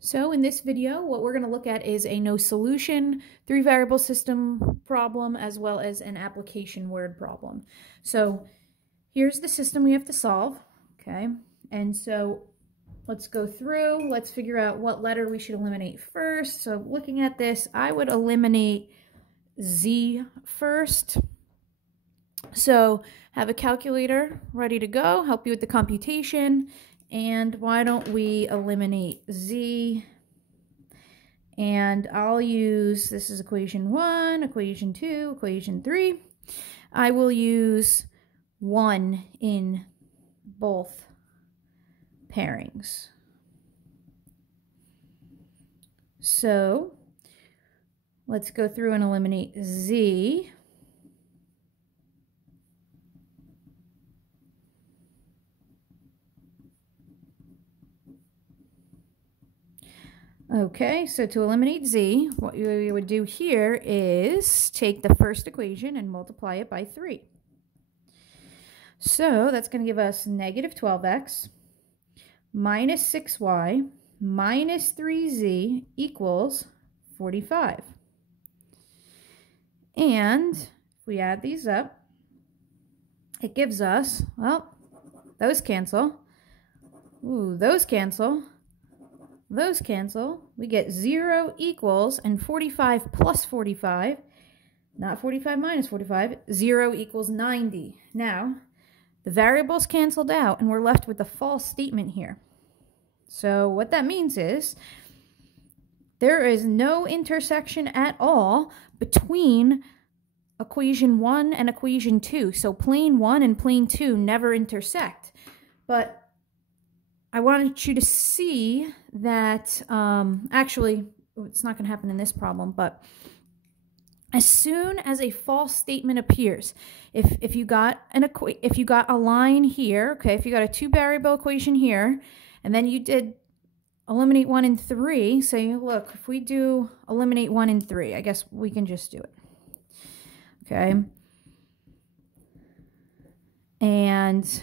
So in this video, what we're going to look at is a no solution 3-variable system problem as well as an application word problem. So here's the system we have to solve, okay? And so let's go through, let's figure out what letter we should eliminate first. So looking at this, I would eliminate Z first. So have a calculator ready to go, help you with the computation. And why don't we eliminate Z? And I'll use, this is equation 1, equation 2, equation 3. I will use 1 in both pairings. So let's go through and eliminate Z. Okay, so to eliminate Z, what we would do here is take the first equation and multiply it by 3. So that's going to give us negative 12x minus 6y minus 3z equals 45. And if we add these up, it gives us, well, those cancel. Ooh, those cancel. Those cancel. We get 0 equals, and 45 plus 45, not 45 minus 45, 0 equals 90. Now, the variables canceled out, and we're left with a false statement here. So what that means is there is no intersection at all between equation 1 and equation 2. So plane 1 and plane 2 never intersect. But I wanted you to see that, actually, it's not going to happen in this problem, but as soon as a false statement appears, if you got a line here, okay, if you got a 2-variable equation here, and then you did eliminate 1 and 3, say, look, if we do eliminate 1 and 3, I guess we can just do it, okay, and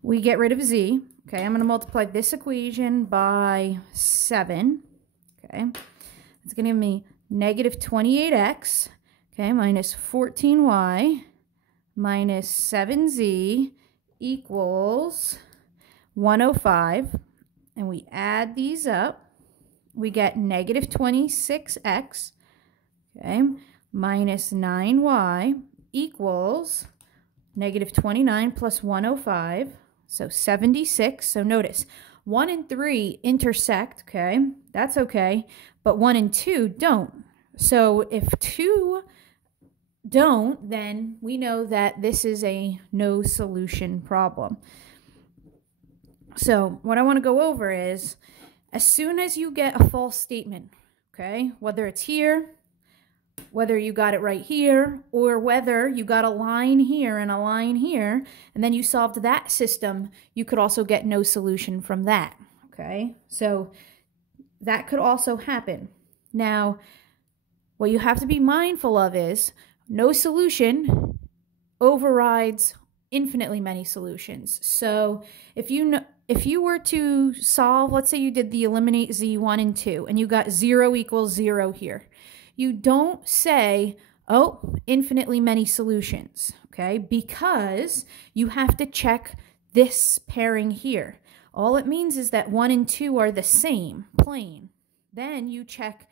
we get rid of Z. Okay, I'm going to multiply this equation by 7. Okay, it's going to give me negative 28x, okay, minus 14y minus 7z equals 105. And we add these up. We get negative 26x, okay, minus 9y equals negative 29 plus 105. So 76. So notice 1 and 3 intersect, okay? That's okay. But 1 and 2 don't. So if 2 don't, then we know that this is a no solution problem. So what I want to go over is as soon as you get a false statement, okay, whether it's here, whether you got it right here, or whether you got a line here and a line here, and then you solved that system, you could also get no solution from that, okay? So that could also happen. Now, what you have to be mindful of is no solution overrides infinitely many solutions. So if you were to solve, let's say you did the eliminate Z 1 and 2, and you got 0 equals 0 here, you don't say, oh, infinitely many solutions, okay? Because you have to check this pairing here. All it means is that 1 and 2 are the same plane. Then you check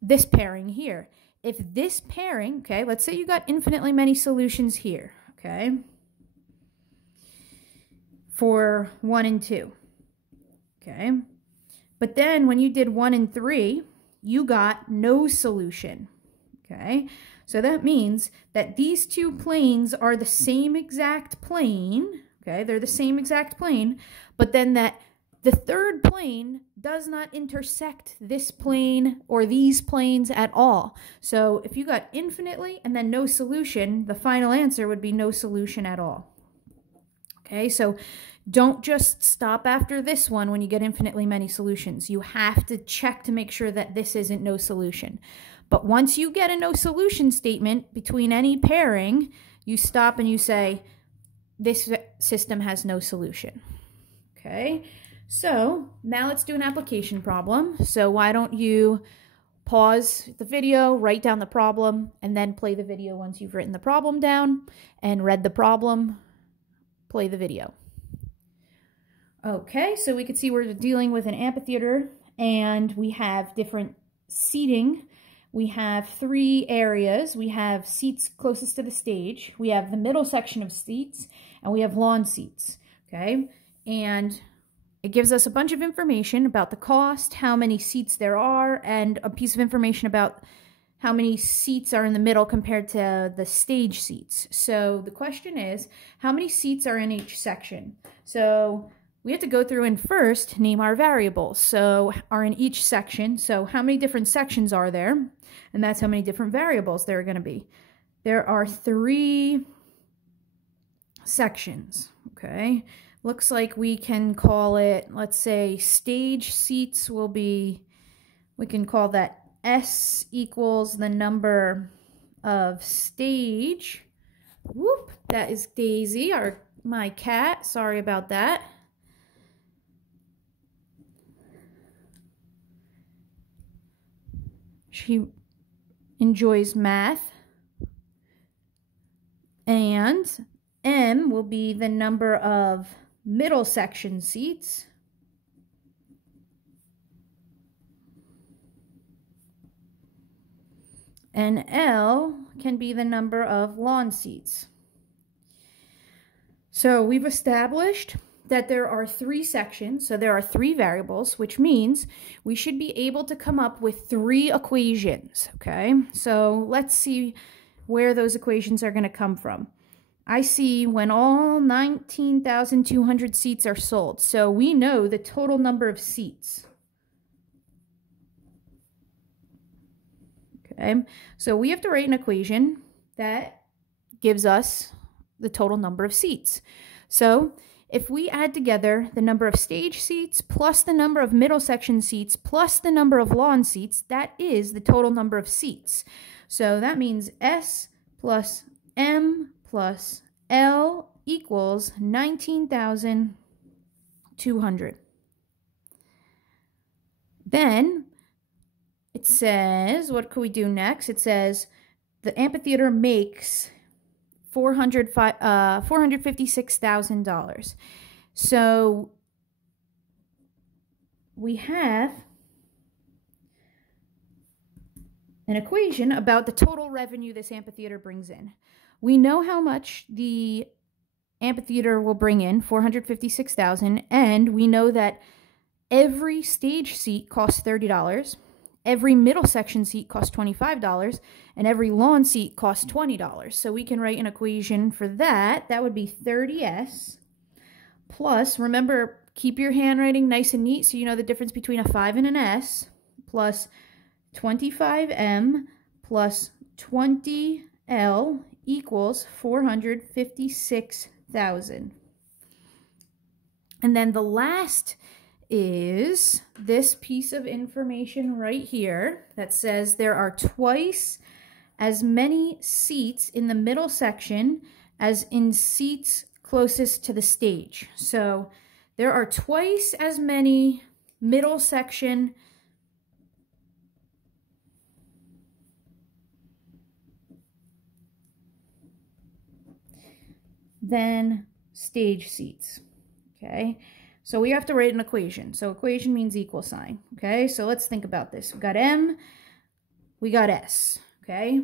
this pairing here. If this pairing, okay, let's say you got infinitely many solutions here, okay, for 1 and 2, okay? But then when you did 1 and 3, you got no solution, okay? So that means that these two planes are the same exact plane, okay? They're the same exact plane, but then that the third plane does not intersect this plane or these planes at all. So if you got infinitely and then no solution, the final answer would be no solution at all, okay? So don't just stop after this one when you get infinitely many solutions. You have to check to make sure that this isn't no solution. But once you get a no solution statement between any pairing, you stop and you say, this system has no solution. Okay, so now let's do an application problem. So why don't you pause the video, write down the problem, and then play the video once you've written the problem down and read the problem, play the video. Okay, so we can see we're dealing with an amphitheater and we have different seating. We have 3 areas. We have seats closest to the stage. We have the middle section of seats, and we have lawn seats. Okay, and it gives us a bunch of information about the cost, how many seats there are, and a piece of information about how many seats are in the middle compared to the stage seats. So the question is, how many seats are in each section? So we have to go through and first name our variables. So are in each section. So how many different sections are there? And that's how many different variables there are going to be. There are 3 sections, okay? Looks like we can call it, let's say stage seats will be, we can call that S equals the number of stage. Whoop, that is Daisy, my cat. Sorry about that. She enjoys math. And M will be the number of middle section seats. And L can be the number of lawn seats. So we've established that there are 3 sections, so there are 3 variables, which means we should be able to come up with 3 equations, okay? So let's see where those equations are going to come from. I see when all 19,200 seats are sold, so we know the total number of seats. Okay, so we have to write an equation that gives us the total number of seats. So if we add together the number of stage seats plus the number of middle section seats plus the number of lawn seats, that is the total number of seats. So that means S plus M plus L equals 19,200. Then it says, what can we do next? It says the amphitheater makes $456,000. So we have an equation about the total revenue this amphitheater brings in. We know how much the amphitheater will bring in, $456,000, and we know that every stage seat costs $30. Every middle section seat costs $25, and every lawn seat costs $20. So we can write an equation for that. That would be 30S plus, remember, keep your handwriting nice and neat so you know the difference between a 5 and an S, plus 25M plus 20L equals 456,000. And then the last is this piece of information right here that says there are twice as many seats in the middle section as in seats closest to the stage. So there are twice as many middle section than stage seats, okay? So we have to write an equation. So equation means equal sign, okay? So let's think about this. We got M, we got S, okay?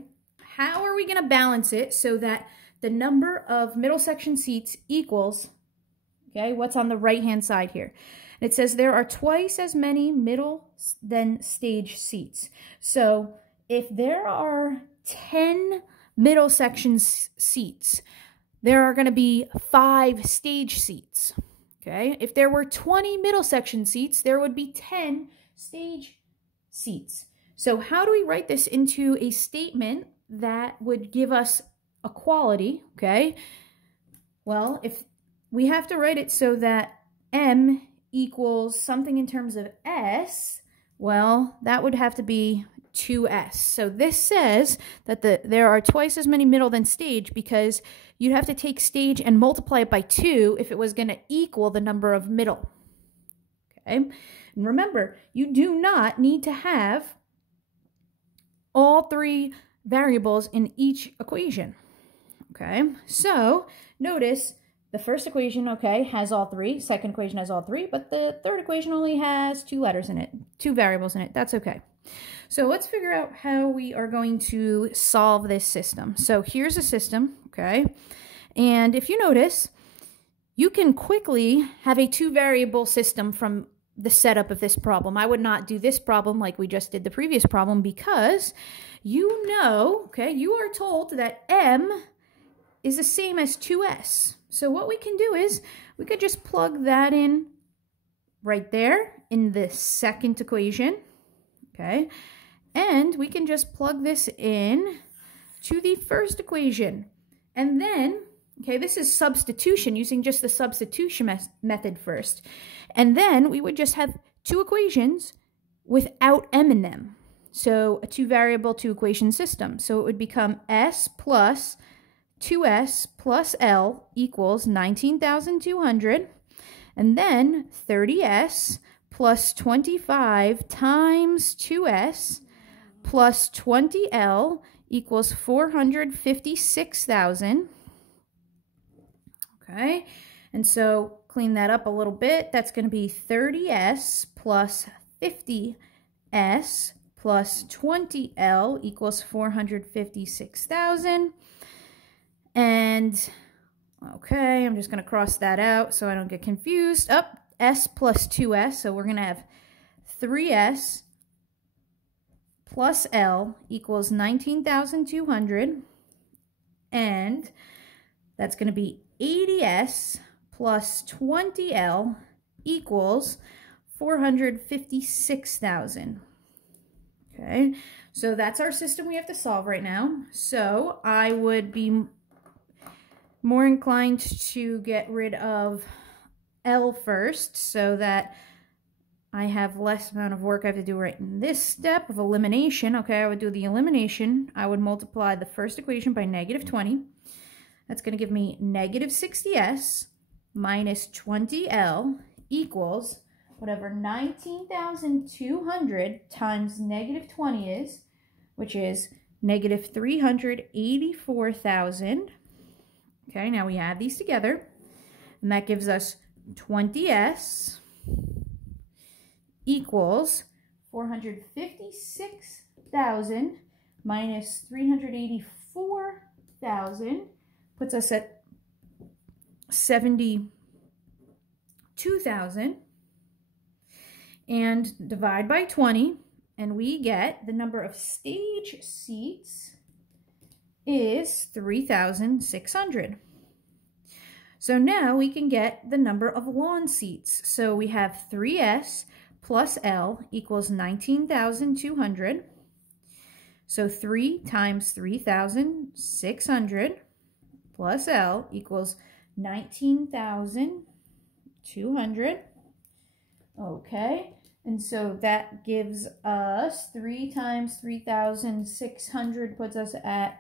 How are we going to balance it so that the number of middle section seats equals, okay, what's on the right-hand side here? It says there are twice as many middle than stage seats. So if there are 10 middle section seats, there are going to be 5 stage seats. Okay, if there were 20 middle section seats, there would be 10 stage seats. So how do we write this into a statement that would give us equality? Okay, well, if we have to write it so that M equals something in terms of S, well, that would have to be 2s. So this says that there are twice as many middle than stage because you'd have to take stage and multiply it by 2 if it was going to equal the number of middle. Okay? And remember, you do not need to have all 3 variables in each equation. Okay? So notice the first equation, okay, has all 3. Second equation has all 3, but the third equation only has 2 letters in it, 2 variables in it. That's okay. So let's figure out how we are going to solve this system. So here's a system, okay? And if you notice, you can quickly have a 2-variable system from the setup of this problem. I would not do this problem like we just did the previous problem because you know, okay, you are told that m is the same as 2s. So what we can do is we could just plug that in right there in the second equation, okay? And we can just plug this in to the first equation. And then, okay, this is substitution, using just the substitution method first. And then we would just have 2 equations without m in them. So a 2-variable 2-equation system. So it would become s plus 2s plus L equals 19,200, and then 30s plus 25 times 2s plus 20L equals 456,000. Okay, and so clean that up a little bit. That's going to be 30s plus 50s plus 20L equals 456,000. And, okay, I'm just going to cross that out so I don't get confused. Up, s plus 2s, so we're going to have 3s plus L equals 19,200. And that's going to be 80s plus 20L equals 456,000. Okay, so that's our system we have to solve right now. So I would be more inclined to get rid of L first so that I have less amount of work I have to do right in this step of elimination. Okay, I would do the elimination. I would multiply the first equation by negative 20. That's going to give me negative 60s minus 20L equals whatever 19,200 times negative 20 is, which is negative 384,000. Okay, now we add these together, and that gives us 20s equals 456,000 minus 384,000 puts us at 72,000, and divide by 20, and we get the number of stage seats is 3,600. So now we can get the number of lawn seats. So we have 3s plus L equals 19,200. So 3 times 3,600 plus L equals 19,200. Okay, and so that gives us 3 times 3,600 puts us at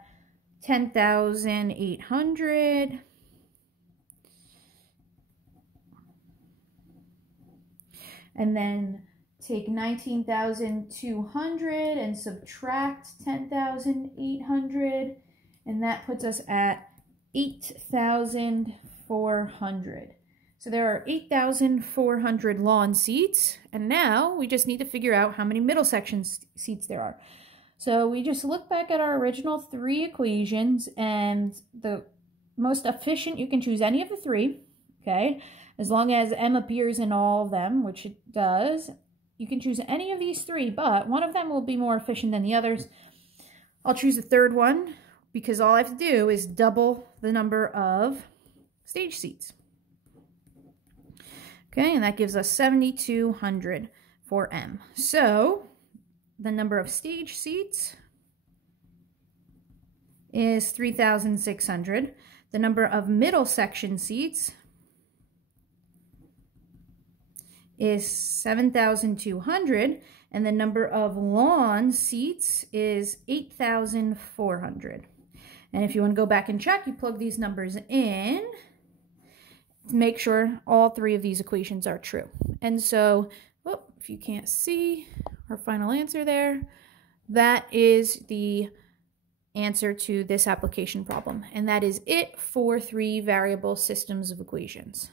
10,800. And then take 19,200 and subtract 10,800, and that puts us at 8,400. So there are 8,400 lawn seats, and now we just need to figure out how many middle section seats there are. So we just look back at our original 3 equations, and the most efficient, you can choose any of the 3, okay? As long as M appears in all of them, which it does, you can choose any of these 3, but one of them will be more efficient than the others. I'll choose the third one because all I have to do is double the number of stage seats. Okay, and that gives us 7,200 for M. So the number of stage seats is 3,600. The number of middle section seats is 7,200, And the number of lawn seats is 8,400. And if you want to go back and check, you plug these numbers in to make sure all three of these equations are true. And so, oh, if you can't see our final answer there, that is the answer to this application problem. And that is it for 3 variable systems of equations.